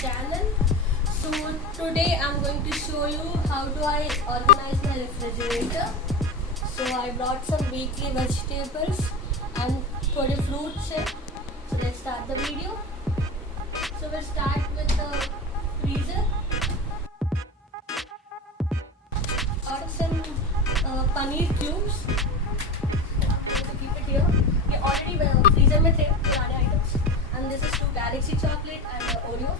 channel. So today I'm going to show you how do I organize my refrigerator. So I brought some weekly vegetables and थोड़े fruits है. So let's start the video. So we'll start with the freezer. Got some paneer cubes. I'm going to keep it here. ये already freezer में थे सारे items. And this is 2 Galaxy chocolate and Oreo.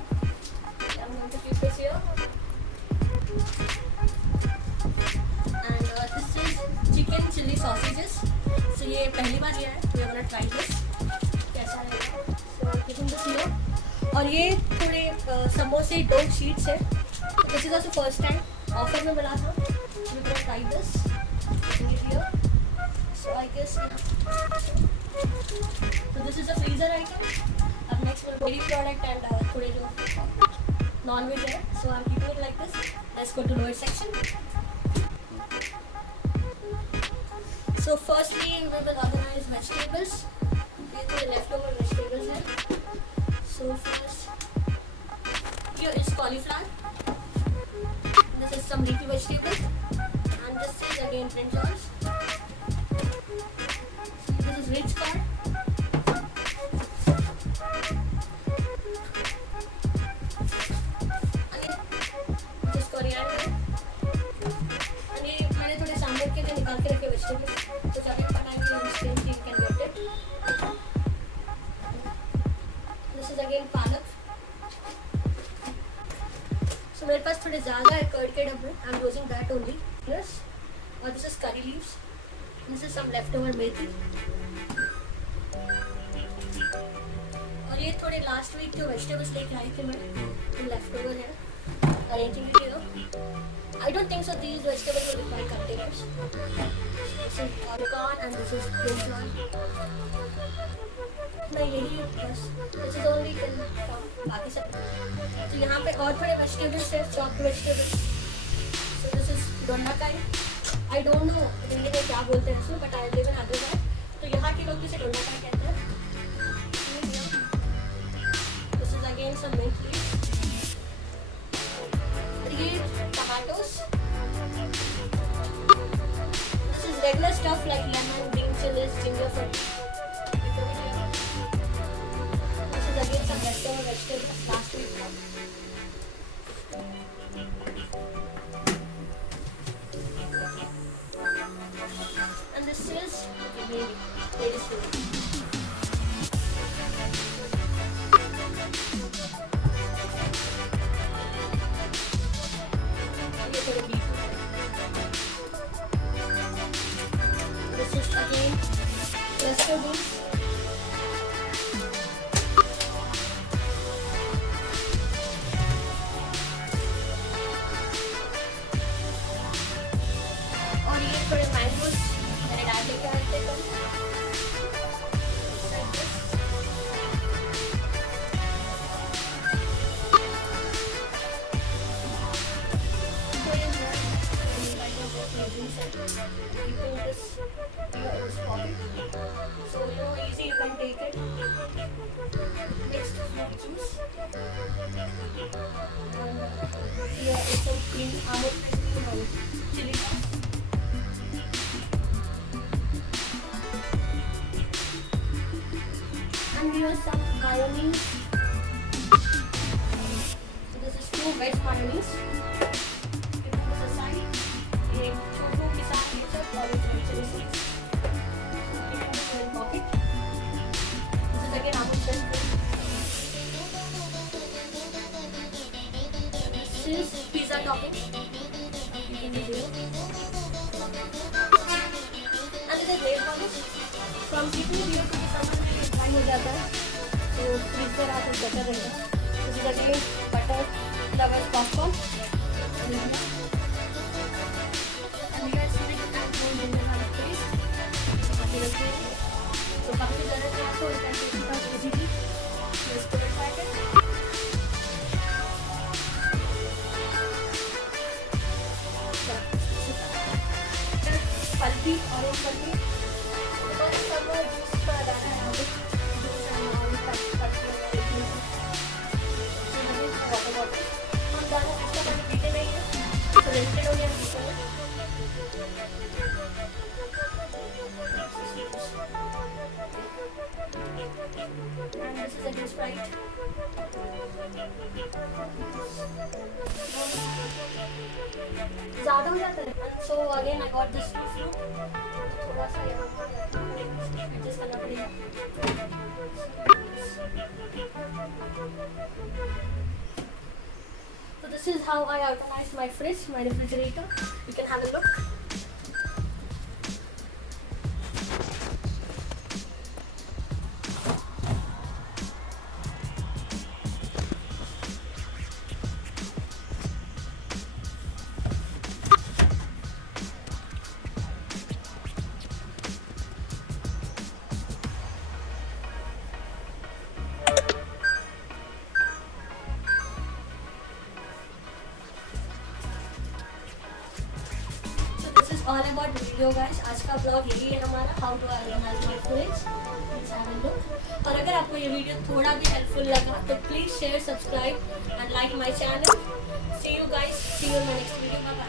I'm going to keep this here. And this is chicken chili sausages. So ये पहली बार लिया है. We are gonna try this. कैसा रहेगा? So keeping this here. और ये थोड़े समोसे डो शीट्स है. This is also first time. Offer में मिला था. We gonna try this. Keeping it here. So I guess. So this is a freezer item. अब next one dairy product and थोड़े जो non-veg है. So I'm keeping it like this. Let's go to lower section. So firstly we will organize vegetables. ये थोड़े leftover vegetables है. So first here is cauliflower. This is some leafy vegetables. And this is again brinjals. This is rich corn. This is again palak. So मेरे पास थोड़े ज़्यादा है curd के डब्बे. I'm using that only. Yes. और this is curry leaves. This is some leftover मेथी. और ये थोड़े last week जो vegetables लेके आए थे मैं, वो leftover है. Arranging it here. I don't think so these vegetables will require containers. This is corn and this is brinjal. नहीं यही बस. This is only बाकी सब. तो यहाँ पे और थोड़े vegetables है, chopped vegetables. So this is dondakai. I don't know Hindi में क्या बोलते हैं इसमें, but I live in Hyderabad. तो यहाँ के लोग इसे dondakai कहते हैं. This is again some mint leaves. Tomatoes. This is regular stuff like lemon, green chilies, ginger for. This is again some leftover vegetables last week. And this is ladies' food. This is again vegetables. और ये थोड़े mangoes मैंने डाल लेके आए थे कल. So easy you can take it. Next fruit juice. Here is some green amul chili. And here some mayonnaise. So this is 2 veg mayonnaise. Keep this aside. ये छोटू के साथ ये सब और ये chili seeds. Pocket. This is again amul milk. This is pizza topping. And this is nail polish. So I'm keeping it here because sometimes dry हो जाता है. So freeze कर आप better रहेगा. This is again butter, flavored popcorn. And we are seeing it at home in the place. So काफी ज़रूरत है आपको इस टाइप के पास easily. Let's put it back in. हल्दी ऑरेंज हल्दी. और सब जूस का डालना है हमें. जूस है ऑरेंज का. second Sprite. ज़्यादा हो जाता है. So again I got this fruit. थोड़ा सा यहाँ adjust करना पड़ेगा. So this is how I organize my fridge, my refrigerator. You can have a look. All about video guys. आज का ब्लॉग यही है हमारा, how to organise my fridge. Please have a look. और अगर आपको ये वीडियो थोड़ा भी हेल्पफुल लगा तो please share, subscribe and like my channel. See you guys, see you in my next video. Bye bye.